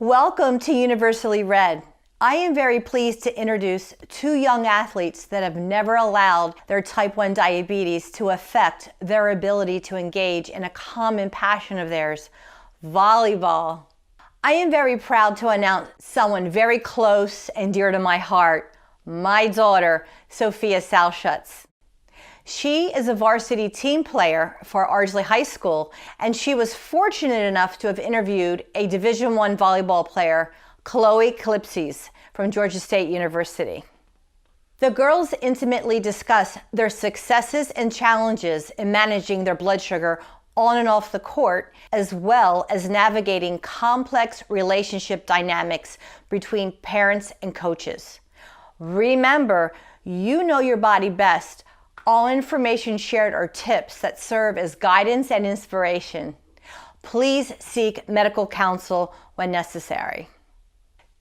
Welcome to Universally Read. I am very pleased to introduce two young athletes that have never allowed their type 1 diabetes to affect their ability to engage in a common passion of theirs, volleyball. I am very proud to announce someone very close and dear to my heart, my daughter, Sophia Salshutz. She is a varsity team player for Ardsley High School, and she was fortunate enough to have interviewed a Division I volleyball player, Chloee Kleespies, from Georgia State University. The girls intimately discuss their successes and challenges in managing their blood sugar on and off the court, as well as navigating complex relationship dynamics between parents and coaches. Remember, you know your body best. All information shared are tips that serve as guidance and inspiration. Please seek medical counsel when necessary.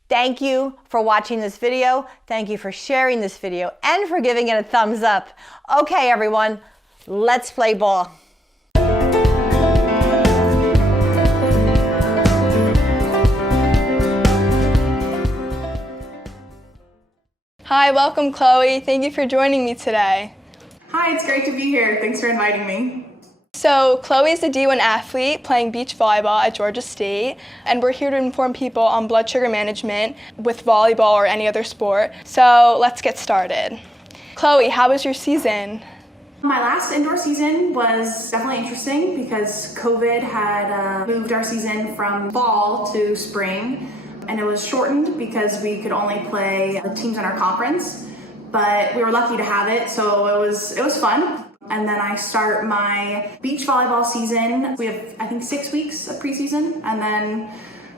Thank you for watching this video. Thank you for sharing this video and for giving it a thumbs up. Okay, everyone, let's play ball. Hi, welcome Chloe. Thank you for joining me today. Hi, it's great to be here. Thanks for inviting me. So Chloe is a D1 athlete playing beach volleyball at Georgia State, and we're here to inform people on blood sugar management with volleyball or any other sport. So let's get started. Chloe, how was your season? My last indoor season was definitely interesting because COVID had moved our season from fall to spring, and it was shortened because we could only play the teams in our conference. But we were lucky to have it, so it was fun. And then I start my beach volleyball season. We have, I think, 6 weeks of preseason, and then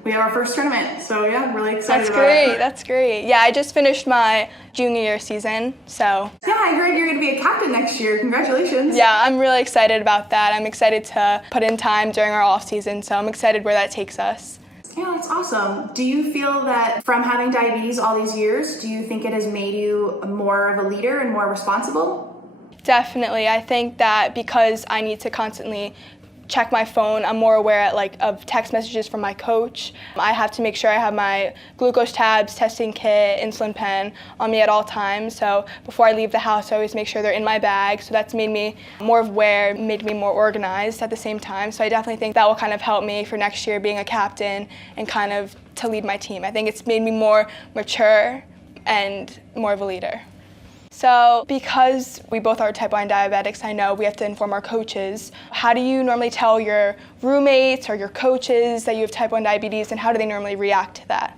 we have our first tournament. So yeah, really excited about it. That's great. Yeah, I just finished my junior year season, so. Yeah, I heard you're gonna be a captain next year. Congratulations. Yeah, I'm really excited about that. I'm excited to put in time during our off season, so I'm excited where that takes us. Yeah, that's awesome. Do you feel that from having diabetes all these years, do you think it has made you more of a leader and more responsible? Definitely. I think that because I need to constantly check my phone, I'm more aware of text messages from my coach. I have to make sure I have my glucose tabs, testing kit, insulin pen on me at all times. So before I leave the house, I always make sure they're in my bag. So that's made me more aware, made me more organized at the same time. So I definitely think that will kind of help me for next year being a captain and kind of to lead my team. I think it's made me more mature and more of a leader. So because we both are type 1 diabetics, I know we have to inform our coaches. How do you normally tell your roommates or your coaches that you have type 1 diabetes, and how do they normally react to that?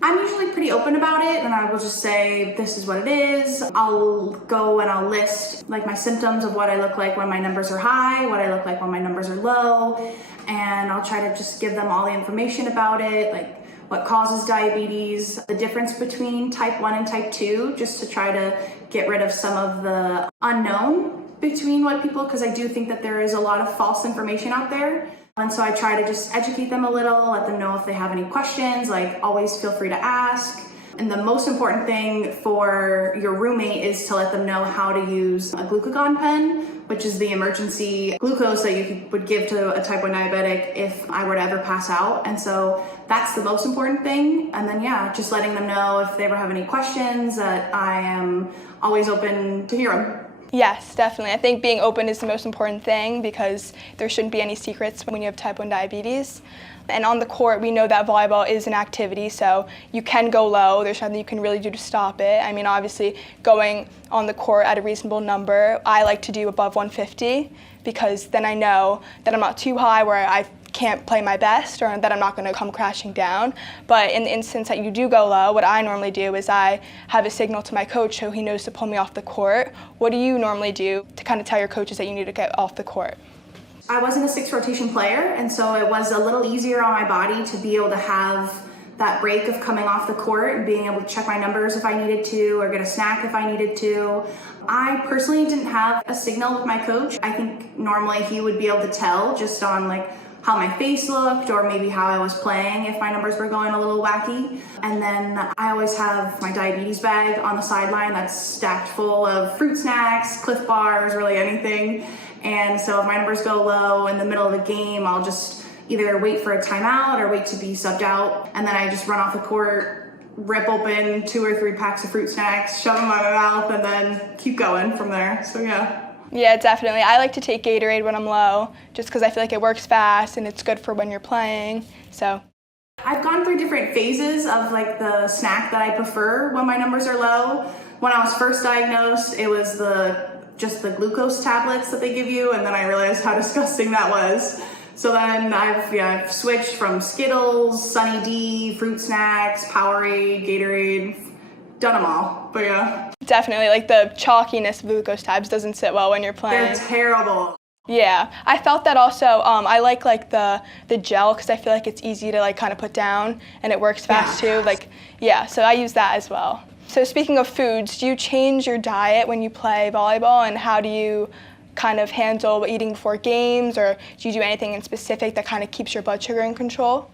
I'm usually pretty open about it, and I will just say this is what it is. I'll go and I'll list my symptoms of what I look like when my numbers are high, what I look like when my numbers are low, and I'll try to just give them all the information about it, what causes diabetes, the difference between type 1 and type 2, just to try to get rid of some of the unknown between what people, because I do think that there is a lot of false information out there. And so I try to just educate them a little, let them know if they have any questions, always feel free to ask. And the most important thing for your roommate is to let them know how to use a glucagon pen, which is the emergency glucose that you would give to a type 1 diabetic if I were to ever pass out. And so that's the most important thing. And then, yeah, just letting them know if they ever have any questions, that I am always open to hear them. Yes, definitely. I think being open is the most important thing because there shouldn't be any secrets when you have type 1 diabetes. And on the court, we know that volleyball is an activity, so you can go low. There's nothing you can really do to stop it. I mean, obviously, going on the court at a reasonable number, I like to do above 150 because then I know that I'm not too high where I can't play my best or that I'm not going to come crashing down. But in the instance that you do go low, what I normally do is I have a signal to my coach so he knows to pull me off the court. What do you normally do to kind of tell your coaches that you need to get off the court? I wasn't a 6 rotation player, and so it was a little easier on my body to be able to have that break of coming off the court and being able to check my numbers if I needed to or get a snack if I needed to. I personally didn't have a signal with my coach. I think normally he would be able to tell just on how my face looked or maybe how I was playing if my numbers were going a little wacky. And then I always have my diabetes bag on the sideline that's stacked full of fruit snacks, Cliff bars, really anything. And so if my numbers go low in the middle of a game, I'll just either wait for a timeout or wait to be subbed out. And then I just run off the court, rip open 2 or 3 packs of fruit snacks, shove them in my mouth, and then keep going from there. So yeah. Yeah, definitely. I like to take Gatorade when I'm low, just because I feel like it works fast and it's good for when you're playing. So I've gone through different phases of like the snack that I prefer when my numbers are low. When I was first diagnosed, it was just the glucose tablets that they give you, and then I realized how disgusting that was. So then I've switched from Skittles, Sunny D, fruit snacks, Powerade, Gatorade, done them all, but yeah. Definitely, like the chalkiness of glucose tabs doesn't sit well when you're playing. They're terrible. Yeah, I felt that also. I like the gel because I feel like it's easy to like kind of put down and it works fast too. So I use that as well. So speaking of foods, do you change your diet when you play volleyball, and how do you kind of handle eating before games, or do you do anything in specific that kind of keeps your blood sugar in control?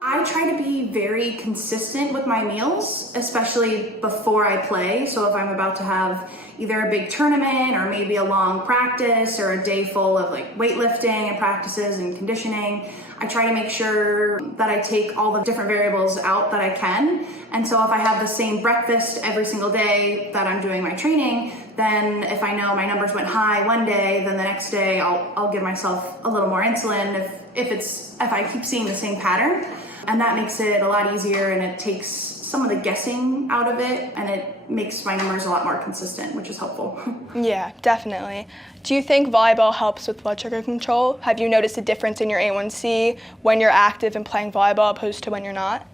I try to be very consistent with my meals, especially before I play. So if I'm about to have either a big tournament or maybe a long practice or a day full of like weightlifting and practices and conditioning, I try to make sure that I take all the different variables out that I can. And so if I have the same breakfast every single day that I'm doing my training, then if I know my numbers went high one day, then the next day I'll give myself a little more insulin if I keep seeing the same pattern. And that makes it a lot easier, and it takes some of the guessing out of it, and it makes my numbers a lot more consistent, which is helpful. Yeah, definitely. Do you think volleyball helps with blood sugar control? Have you noticed a difference in your A1C when you're active and playing volleyball opposed to when you're not?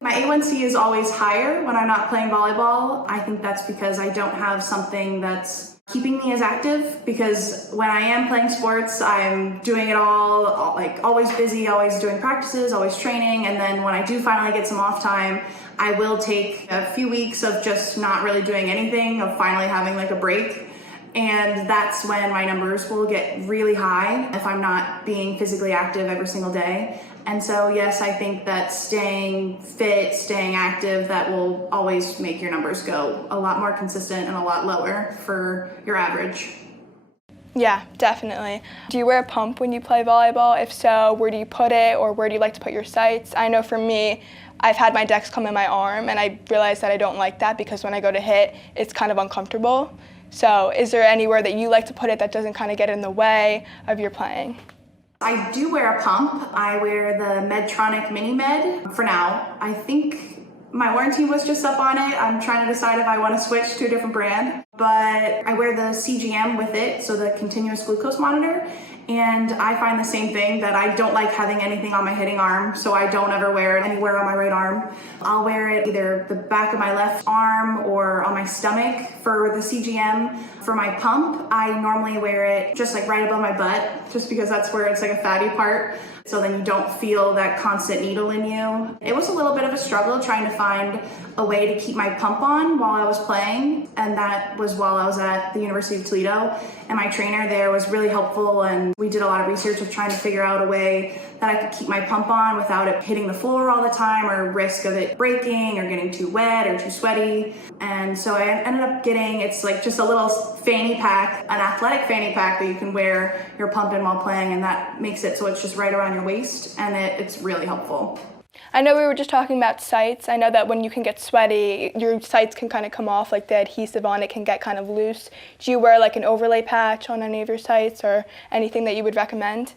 My A1C is always higher when I'm not playing volleyball. I think that's because I don't have something that's keeping me as active, because when I am playing sports, I'm doing it all, like always busy, always doing practices, always training, and then when I do finally get some off time, I will take a few weeks of just not really doing anything, of finally having like a break, and that's when my numbers will get really high if I'm not being physically active every single day. And so yes, I think that staying fit, staying active, that will always make your numbers go a lot more consistent and a lot lower for your average. Yeah, definitely. Do you wear a pump when you play volleyball? If so, where do you put it, or where do you like to put your sights? I know for me, I've had my decks come in my arm, and I realized that I don't like that because when I go to hit, it's kind of uncomfortable. So is there anywhere that you like to put it that doesn't kind of get in the way of your playing? I do wear a pump. I wear the Medtronic Mini Med for now. I think my warranty was just up on it. I'm trying to decide if I want to switch to a different brand. But I wear the CGM with it, so the continuous glucose monitor. And I find the same thing, that I don't like having anything on my hitting arm, so I don't ever wear it anywhere on my right arm. I'll wear it either the back of my left arm or on my stomach for the CGM. For my pump, I normally wear it just like right above my butt, just because that's where it's like a fatty part, so then you don't feel that constant needle in you. It was a little bit of a struggle trying to find a way to keep my pump on while I was playing, and that was while I was at the University of Toledo, and my trainer there was really helpful, and we did a lot of research of trying to figure out a way that I could keep my pump on without it hitting the floor all the time, or risk of it breaking or getting too wet or too sweaty. And so I ended up getting, it's like just a little fanny pack, an athletic fanny pack that you can wear your pump in while playing, and that makes it so it's just right around your waist, and it's really helpful. I know we were just talking about sights. I know that when you can get sweaty, your sights can kind of come off, like the adhesive on it can get kind of loose. Do you wear like an overlay patch on any of your sights, or anything that you would recommend?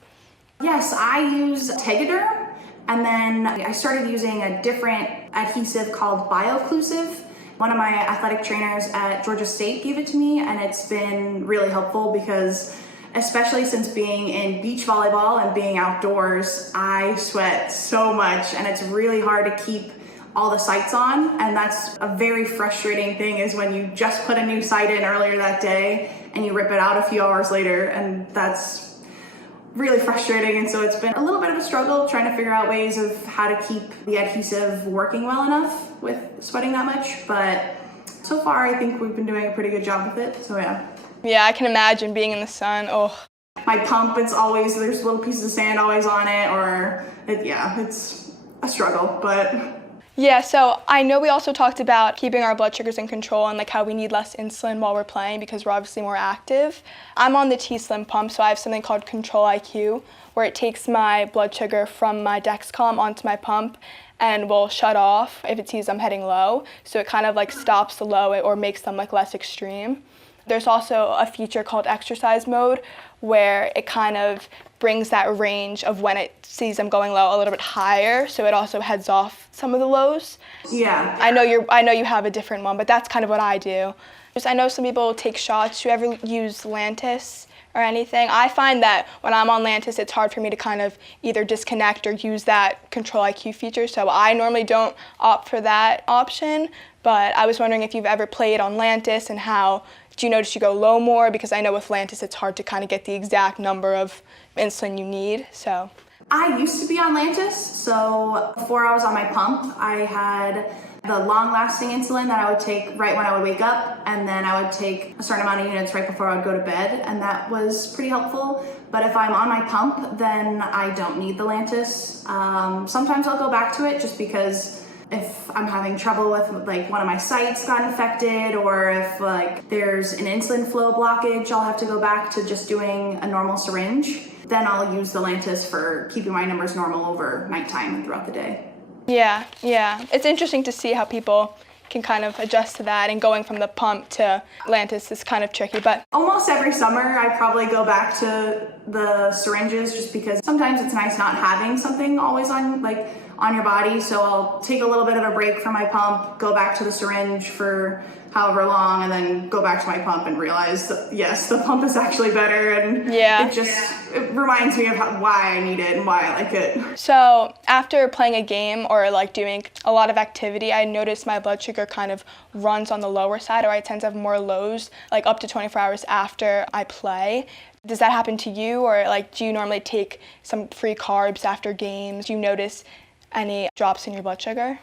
Yes, I use Tegaderm, and then I started using a different adhesive called BioClusive. One of my athletic trainers at Georgia State gave it to me, and it's been really helpful because, especially since being in beach volleyball and being outdoors, I sweat so much, and it's really hard to keep all the sights on, and that's a very frustrating thing, is when you just put a new sight in earlier that day and you rip it out a few hours later, and that's really frustrating. And so it's been a little bit of a struggle trying to figure out ways of how to keep the adhesive working well enough with sweating that much, but so far I think we've been doing a pretty good job with it, so yeah. Yeah, I can imagine being in the sun. Oh. My pump, it's always, there's little pieces of sand always on it, or it's a struggle, but. Yeah, so I know we also talked about keeping our blood sugars in control and like how we need less insulin while we're playing because we're obviously more active. I'm on the T-Slim pump, so I have something called Control IQ, where it takes my blood sugar from my Dexcom onto my pump and will shut off if it sees I'm heading low. So it kind of like stops the low or makes them like less extreme. There's also a feature called exercise mode where it kind of brings that range of when it sees I'm going low a little bit higher, so it also heads off some of the lows. Yeah. I know you have a different one, but that's kind of what I do. I know some people take shots. Do you ever use lantus or anything? I find that when I'm on lantus, it's hard for me to kind of either disconnect or use that Control IQ feature, so I normally don't opt for that option, but I was wondering if you've ever played on lantus and how do you notice you go low more? Because I know with lantus, it's hard to kind of get the exact number of insulin you need, so. I used to be on lantus, so before I was on my pump, I had the long-lasting insulin that I would take right when I would wake up, and then I would take a certain amount of units right before I would go to bed, and that was pretty helpful. But if I'm on my pump, then I don't need the lantus. Sometimes I'll go back to it just because if I'm having trouble with like one of my sites got infected, or if like there's an insulin flow blockage, I'll have to go back to just doing a normal syringe. Then I'll use the lantus for keeping my numbers normal over nighttime and throughout the day. Yeah. It's interesting to see how people can kind of adjust to that, and going from the pump to lantus is kind of tricky, but. Almost every summer I probably go back to the syringes just because sometimes it's nice not having something always on your body, so I'll take a little bit of a break from my pump, go back to the syringe for however long, and then go back to my pump and realize that, yes, the pump is actually better, and it reminds me of why I need it and why I like it. So after playing a game or like doing a lot of activity, I noticed my blood sugar kind of runs on the lower side, or I tend to have more lows like up to 24 hours after I play. Does that happen to you, or like do you normally take some free carbs after games? Do you notice any drops in your blood sugar?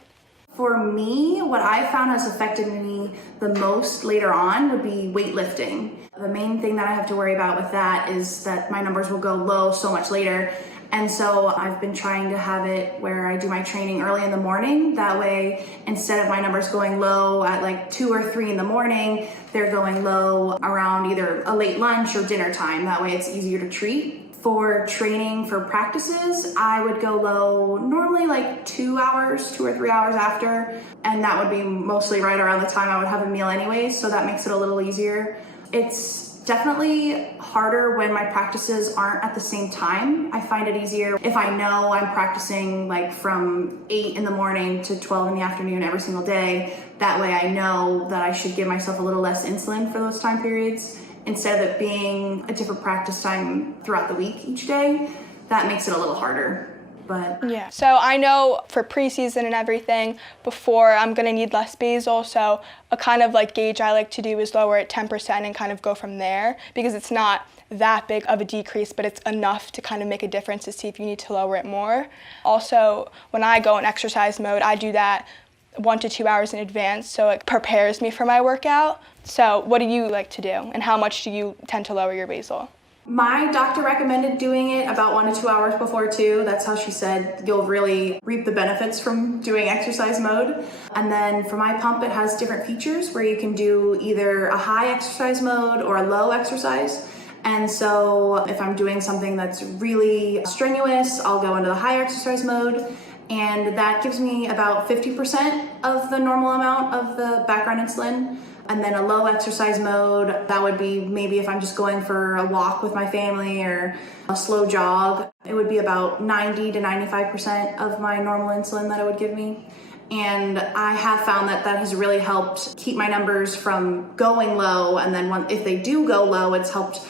For me, what I found has affected me the most later on would be weightlifting. The main thing that I have to worry about with that is that my numbers will go low so much later. And so I've been trying to have it where I do my training early in the morning. That way, instead of my numbers going low at like 2 or 3 in the morning, they're going low around either a late lunch or dinner time. That way it's easier to treat. For training for practices, I would go low normally like 2 or 3 hours after, and that would be mostly right around the time I would have a meal anyways, so that makes it a little easier. It's definitely harder when my practices aren't at the same time. I find it easier if I know I'm practicing like from 8 in the morning to 12 in the afternoon every single day. That way I know that I should give myself a little less insulin for those time periods, instead of it being a different practice time throughout the week each day. That makes it a little harder. But yeah, so I know for preseason and everything, before I'm gonna need less basal, so a kind of like gauge I like to do is lower it 10% and kind of go from there, because it's not that big of a decrease, but it's enough to kind of make a difference to see if you need to lower it more. Also, when I go in exercise mode, I do that 1 to 2 hours in advance, so it prepares me for my workout. So what do you like to do, and how much do you tend to lower your basal? my doctor recommended doing it about 1 to 2 hours before too. That's how she said you'll really reap the benefits from doing exercise mode. And then for my pump, it has different features where you can do either a high exercise mode or a low exercise. And so if I'm doing something that's really strenuous, I'll go into the high exercise mode. And that gives me about 50% of the normal amount of the background insulin. And then a low exercise mode, that would be maybe if I'm just going for a walk with my family or a slow jog, it would be about 90 to 95% of my normal insulin that it would give me. And I have found that that has really helped keep my numbers from going low. And then if they do go low, it's helped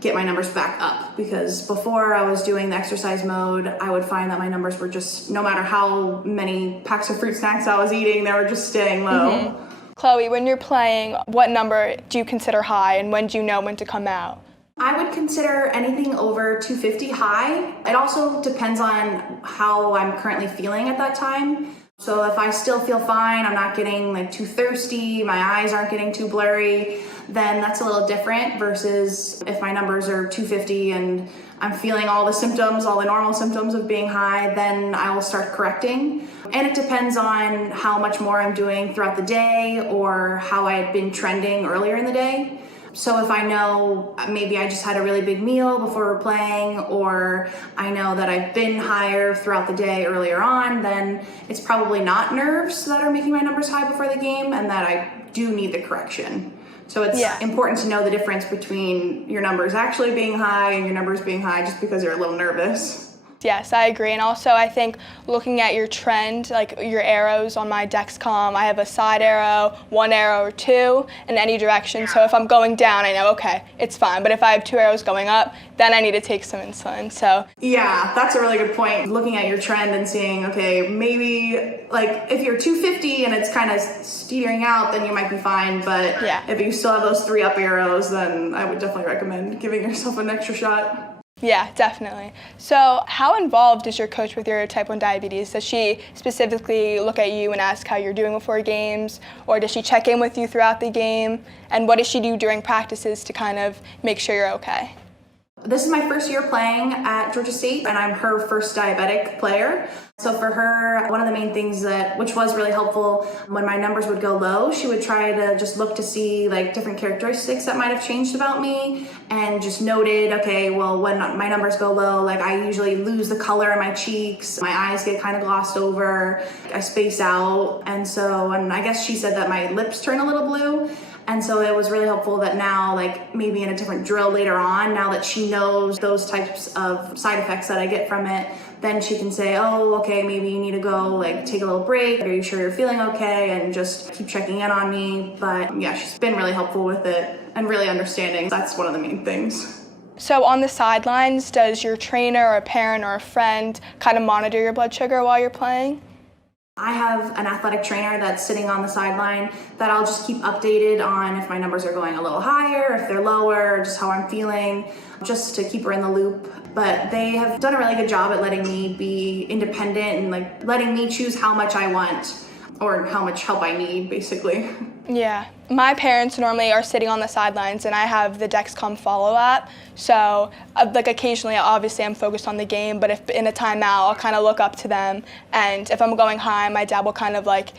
get my numbers back up, because before I was doing the exercise mode, I would find that my numbers were just, no matter how many packs of fruit snacks I was eating, they were just staying low. Mm-hmm. Chloe, when you're playing, what number do you consider high, and when do you know when to come out? I would consider anything over 250 high. It also depends on how I'm currently feeling at that time. So if I still feel fine, I'm not getting like too thirsty, my eyes aren't getting too blurry, then that's a little different versus if my numbers are 250 and I'm feeling all the symptoms, all the normal symptoms of being high, then I will start correcting. And it depends on how much more I'm doing throughout the day or how I had been trending earlier in the day. So if I know maybe I just had a really big meal before we're playing, or I know that I've been higher throughout the day earlier on, then it's probably not nerves that are making my numbers high before the game and that I do need the correction. So it's important to know the difference between your numbers actually being high and your numbers being high just because you're a little nervous. Yes, I agree. And also I think looking at your trend, like your arrows on my Dexcom, I have a side arrow, one arrow or two in any direction. So if I'm going down, I know, okay, it's fine. But if I have two arrows going up, then I need to take some insulin. So yeah, that's a really good point. Looking at your trend and seeing, okay, maybe like if you're 250 and it's kind of steering out, then you might be fine. But if you still have those 3 up arrows, then I would definitely recommend giving yourself an extra shot. Yeah, definitely. So how involved is your coach with your type 1 diabetes? Does she specifically look at you and ask how you're doing before games, or does she check in with you throughout the game? And what does she do during practices to kind of make sure you're okay? This is my first year playing at Georgia State, and I'm her first diabetic player. So for her, one of the main things which was really helpful, when my numbers would go low, she would try to just look to see like different characteristics that might have changed about me, and just noted, okay, well, when my numbers go low, like I usually lose the color in my cheeks, my eyes get kind of glossed over, I space out, and I guess she said that my lips turn a little blue. And so it was really helpful that now, like maybe in a different drill later on, now that she knows those types of side effects that I get from it, then she can say, oh, okay, maybe you need to go like take a little break. Are you sure you're feeling okay? And just keep checking in on me. But yeah, she's been really helpful with it and really understanding. That's one of the main things. So on the sidelines, does your trainer or a parent or a friend kind of monitor your blood sugar while you're playing? I have an athletic trainer that's sitting on the sideline that I'll just keep updated on if my numbers are going a little higher, if they're lower, just how I'm feeling, just to keep her in the loop. But they have done a really good job at letting me be independent and like letting me choose how much I want or how much help I need, basically. Yeah. My parents normally are sitting on the sidelines, and I have the Dexcom Follow app. So like occasionally, obviously I'm focused on the game, but if in a timeout, I'll kind of look up to them. And if I'm going high, my dad will kind of like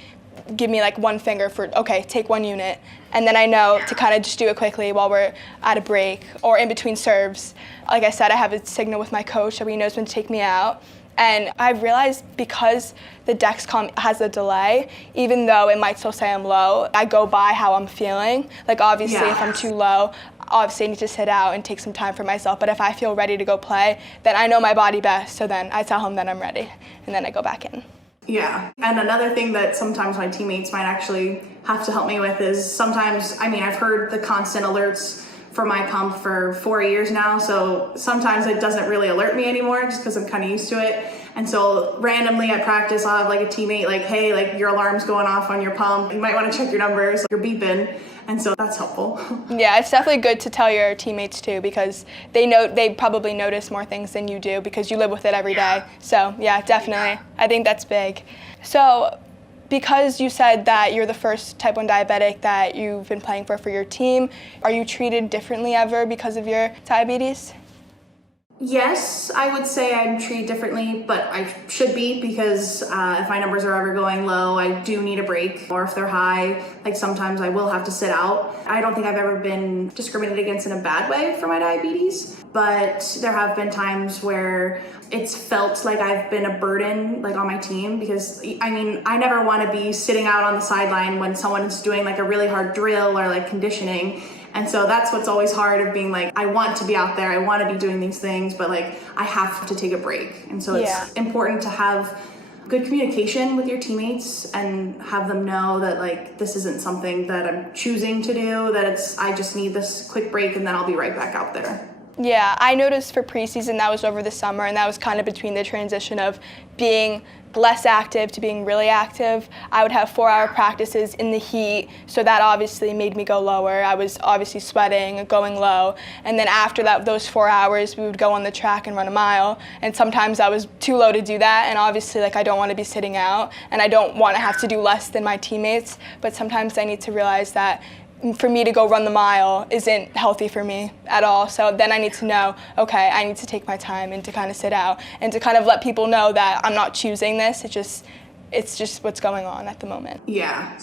give me like one finger for, okay, take 1 unit. And then I know to kind of just do it quickly while we're at a break or in between serves. Like I said, I have a signal with my coach so he knows when to take me out. And I've realized because the Dexcom has a delay, even though it might still say I'm low, I go by how I'm feeling. Like obviously if I'm too low, obviously I need to sit out and take some time for myself. But if I feel ready to go play, then I know my body best. So then I tell him that I'm ready, and then I go back in. Yeah, and another thing that sometimes my teammates might actually have to help me with is sometimes, I've heard the constant alerts for my pump for 4 years now, so sometimes it doesn't really alert me anymore just because I'm kind of used to it. And so randomly at practice, I'll have like a teammate like, hey, like your alarm's going off on your pump. You might want to check your numbers, you're beeping. And so that's helpful. Yeah, it's definitely good to tell your teammates too, because they probably notice more things than you do because you live with it every day. So yeah, definitely. I think that's big. So because you said that you're the first type 1 diabetic that you've been playing for your team, are you treated differently ever because of your diabetes? Yes, I would say I'm treated differently, but I should be because if my numbers are ever going low, I do need a break. Or if they're high, like sometimes I will have to sit out. I don't think I've ever been discriminated against in a bad way for my diabetes, but there have been times where it's felt like I've been a burden like on my team because I never want to be sitting out on the sideline when someone's doing like a really hard drill or like conditioning. And so that's what's always hard of being like, I want to be out there, I want to be doing these things, but like I have to take a break. And so it's important to have good communication with your teammates and have them know that like this isn't something that I'm choosing to do, that I just need this quick break and then I'll be right back out there. Yeah, I noticed for preseason that was over the summer, and that was kind of between the transition of being less active to being really active. I would have 4-hour practices in the heat, so that obviously made me go lower. I was obviously sweating, going low, and then after that, those 4 hours, we would go on the track and run a mile, and sometimes I was too low to do that, and obviously I don't want to be sitting out, and I don't want to have to do less than my teammates, but sometimes I need to realize that for me to go run the mile isn't healthy for me at all. So then I need to know, okay, I need to take my time and to kind of sit out and to kind of let people know that I'm not choosing this. It's just what's going on at the moment. Yeah.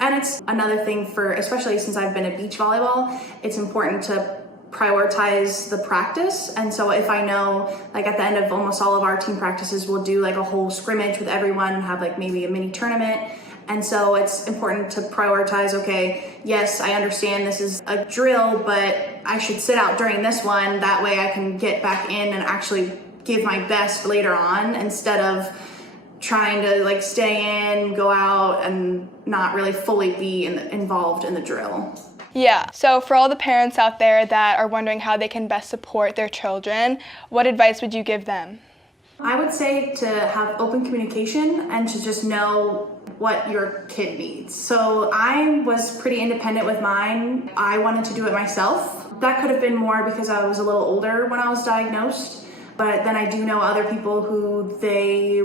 And it's another thing especially since I've been at beach volleyball, it's important to prioritize the practice. And so if I know, like at the end of almost all of our team practices, we'll do like a whole scrimmage with everyone and have like maybe a mini tournament. And so it's important to prioritize, okay, yes, I understand this is a drill, but I should sit out during this one. That way I can get back in and actually give my best later on instead of trying to like stay in, go out, and not really fully be involved in the drill. Yeah, so for all the parents out there that are wondering how they can best support their children, what advice would you give them? I would say to have open communication and to just know what your kid needs. So I was pretty independent with mine. I wanted to do it myself. That could have been more because I was a little older when I was diagnosed, but then I do know other people who they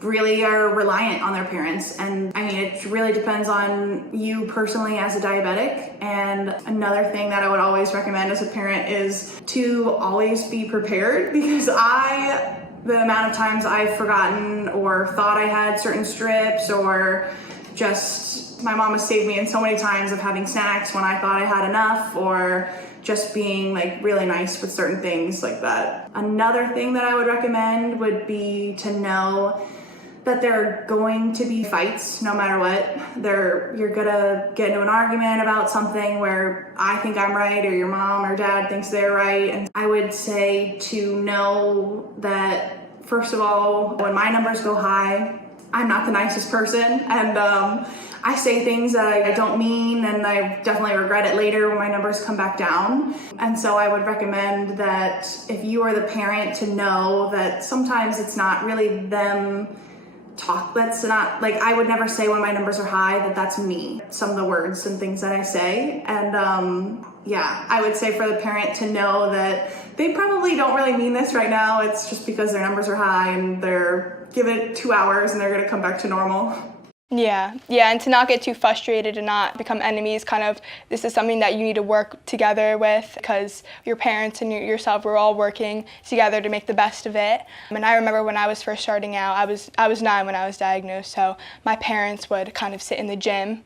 really are reliant on their parents. And I mean, it really depends on you personally as a diabetic. And another thing that I would always recommend as a parent is to always be prepared, because the amount of times I've forgotten or thought I had certain strips, or just my mom has saved me in so many times of having snacks when I thought I had enough, or just being like really nice with certain things like that. Another thing that I would recommend would be to know that there are going to be fights no matter what. You're gonna get into an argument about something where I think I'm right or your mom or dad thinks they're right. And I would say to know that, first of all, when my numbers go high, I'm not the nicest person, and I say things that I don't mean, and I definitely regret it later when my numbers come back down. And so I would recommend that if you are the parent, to know that sometimes it's not really them that's not, like, I would never say when my numbers are high that's me, some of the words and things that I say. And yeah, I would say for the parent to know that they probably don't really mean this right now. It's just because their numbers are high and give it 2 hours and they're going to come back to normal. Yeah, and to not get too frustrated and not become enemies. This is something that you need to work together with, because your parents and yourself, we're all working together to make the best of it. And I remember when I was first starting out, I was 9 when I was diagnosed, so my parents would kind of sit in the gym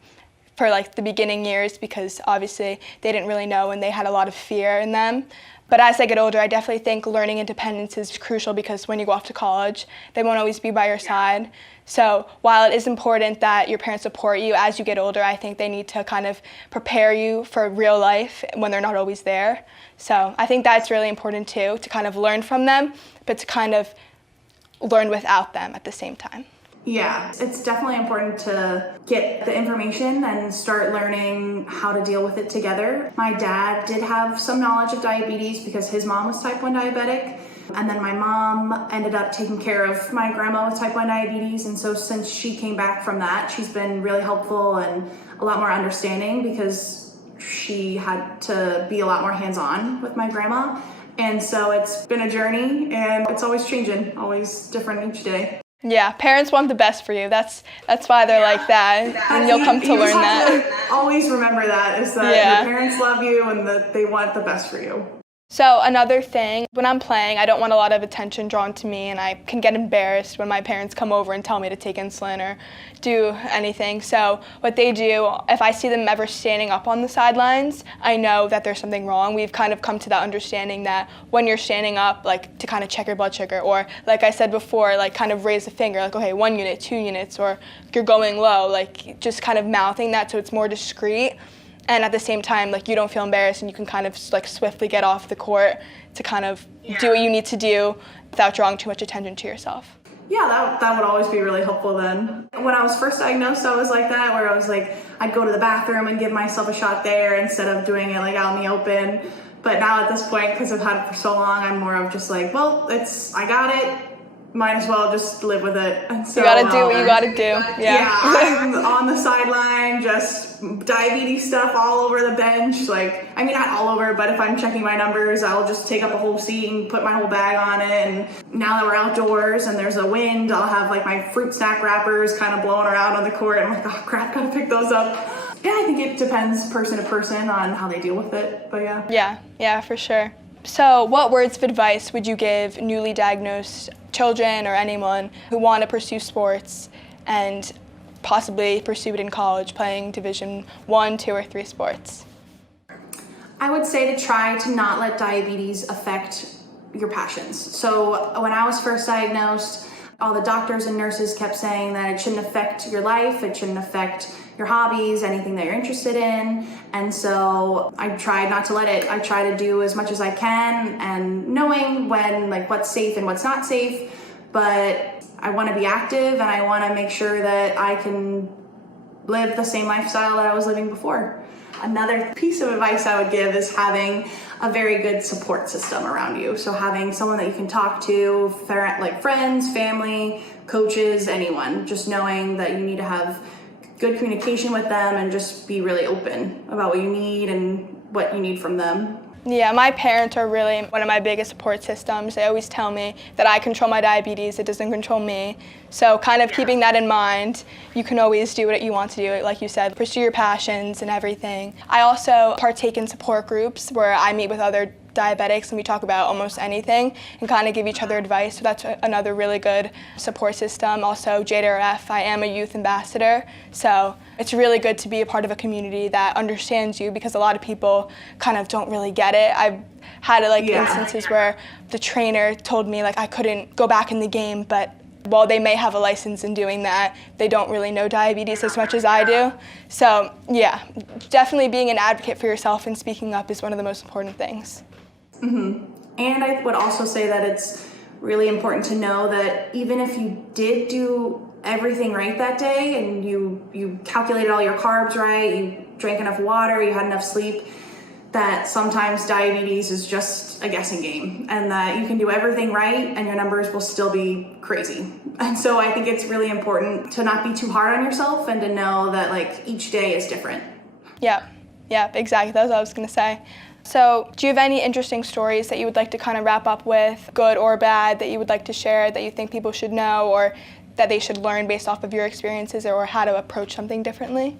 for like the beginning years, because obviously they didn't really know and they had a lot of fear in them. But as I get older, I definitely think learning independence is crucial, because when you go off to college, they won't always be by your side. So while it is important that your parents support you as you get older, I think they need to kind of prepare you for real life when they're not always there. So I think that's really important too, to kind of learn from them, but to kind of learn without them at the same time. Yeah, it's definitely important to get the information and start learning how to deal with it together. My dad did have some knowledge of diabetes because his mom was type 1 diabetic. And then my mom ended up taking care of my grandma with type 1 diabetes. And so since she came back from that, she's been really helpful and a lot more understanding, because she had to be a lot more hands-on with my grandma. And so it's been a journey, and it's always changing, always different each day. Yeah, parents want the best for you. That's why they're like that, and you'll come to learn that. Always remember that, is that your parents love you and that they want the best for you. So another thing, when I'm playing, I don't want a lot of attention drawn to me, and I can get embarrassed when my parents come over and tell me to take insulin or do anything. So what they do, if I see them ever standing up on the sidelines, I know that there's something wrong. We've kind of come to that understanding that when you're standing up, like, to kind of check your blood sugar, or like I said before, like, kind of raise a finger, like, okay, 1 unit, 2 units, or you're going low, like, just kind of mouthing that so it's more discreet. And at the same time, like, you don't feel embarrassed, and you can kind of like swiftly get off the court to kind of do what you need to do without drawing too much attention to yourself. Yeah, that would always be really helpful then. When I was first diagnosed, I was like that, where I was like, I'd go to the bathroom and give myself a shot there instead of doing it like out in the open. But now at this point, because I've had it for so long, I'm more of just like, well, I got it. Might as well just live with it. And so, you gotta do what you gotta do. Yeah, I'm on the sideline, just diabetes stuff all over the bench. Like, I mean, not all over, but if I'm checking my numbers, I'll just take up a whole seat and put my whole bag on it. And now that we're outdoors and there's a wind, I'll have like my fruit snack wrappers kind of blowing around on the court. I'm like, oh crap, gotta pick those up. Yeah, I think it depends person to person on how they deal with it, but yeah. Yeah, for sure. So what words of advice would you give newly diagnosed children or anyone who want to pursue sports and possibly pursue it in college, playing Division 1, 2, or 3 sports? I would say to try to not let diabetes affect your passions. So when I was first diagnosed, all the doctors and nurses kept saying that it shouldn't affect your life, it shouldn't affect your hobbies, anything that you're interested in. And so I tried not to let it. I try to do as much as I can and knowing when, like, what's safe and what's not safe, but I want to be active and I want to make sure that I can live the same lifestyle that I was living before. Another piece of advice I would give is having a very good support system around you. So having someone that you can talk to, like friends, family, coaches, anyone, just knowing that you need to have good communication with them and just be really open about what you need and what you need from them. Yeah, my parents are really one of my biggest support systems. They always tell me that I control my diabetes, it doesn't control me. So kind of keeping that in mind, you can always do what you want to do. Like you said, pursue your passions and everything. I also partake in support groups where I meet with other diabetics and we talk about almost anything and kind of give each other advice. So that's another really good support system. Also JDRF, I am a youth ambassador. So it's really good to be a part of a community that understands you because a lot of people kind of don't really get it. I've had instances where the trainer told me like I couldn't go back in the game, but while they may have a license in doing that, they don't really know diabetes as much as I do. So yeah, definitely being an advocate for yourself and speaking up is one of the most important things. Mm-hmm. And I would also say that it's really important to know that even if you did do everything right that day and you calculated all your carbs right, you drank enough water, you had enough sleep, that sometimes diabetes is just a guessing game and that you can do everything right and your numbers will still be crazy. And so I think it's really important to not be too hard on yourself and to know that like each day is different. Yeah, exactly. That's what I was gonna say. So do you have any interesting stories that you would like to kind of wrap up with, good or bad, that you would like to share that you think people should know or that they should learn based off of your experiences or how to approach something differently?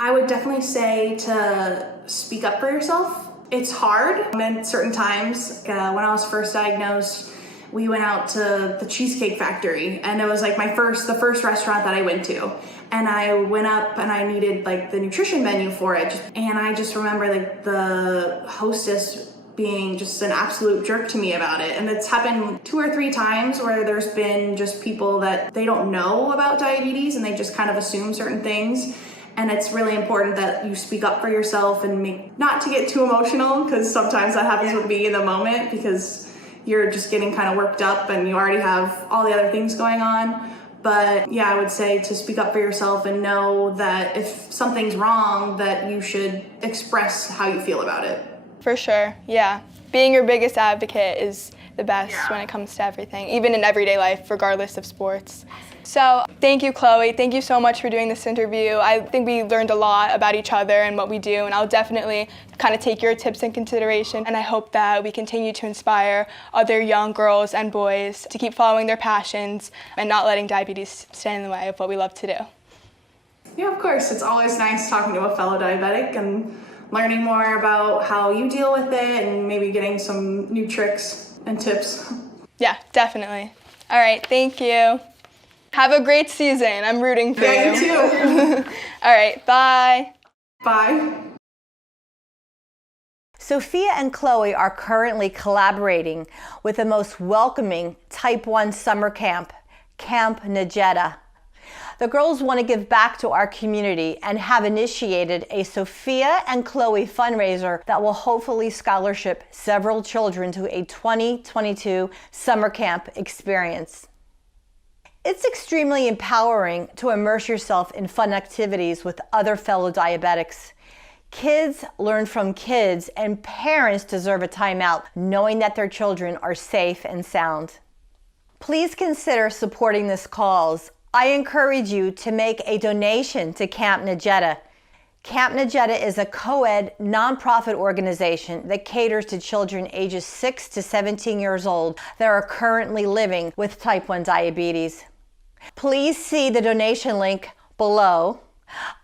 I would definitely say to speak up for yourself. It's hard. And certain times, when I was first diagnosed, we went out to the Cheesecake Factory and it was like the first restaurant that I went to. And I went up and I needed like the nutrition menu for it. And I just remember like the hostess being just an absolute jerk to me about it. And it's happened 2 or 3 times where there's been just people that they don't know about diabetes and they just kind of assume certain things. And it's really important that you speak up for yourself and not to get too emotional because sometimes that happens with me in the moment because you're just getting kind of worked up and you already have all the other things going on. But yeah, I would say to speak up for yourself and know that if something's wrong, that you should express how you feel about it. For sure, yeah. Being your biggest advocate is the best when it comes to everything, even in everyday life, regardless of sports. So thank you, Chloe. Thank you so much for doing this interview. I think we learned a lot about each other and what we do, and I'll definitely kind of take your tips in consideration, and I hope that we continue to inspire other young girls and boys to keep following their passions and not letting diabetes stand in the way of what we love to do. Yeah, of course. It's always nice talking to a fellow diabetic and learning more about how you deal with it and maybe getting some new tricks and tips. Yeah, definitely. All right, thank you. Have a great season. I'm rooting for you. Yeah, you too. All right, bye. Bye. Sophia and Chloe are currently collaborating with the most welcoming Type 1 summer camp, Camp Najeta. The girls want to give back to our community and have initiated a Sophia and Chloe fundraiser that will hopefully scholarship several children to a 2022 summer camp experience. It's extremely empowering to immerse yourself in fun activities with other fellow diabetics. Kids learn from kids, and parents deserve a timeout knowing that their children are safe and sound. Please consider supporting this cause. I encourage you to make a donation to Camp Najeta. Camp Najeta is a co-ed nonprofit organization that caters to children ages 6 to 17 years old that are currently living with type 1 diabetes. Please see the donation link below,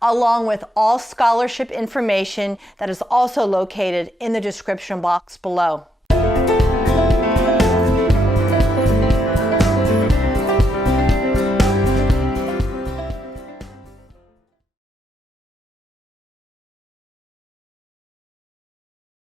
along with all scholarship information that is also located in the description box below.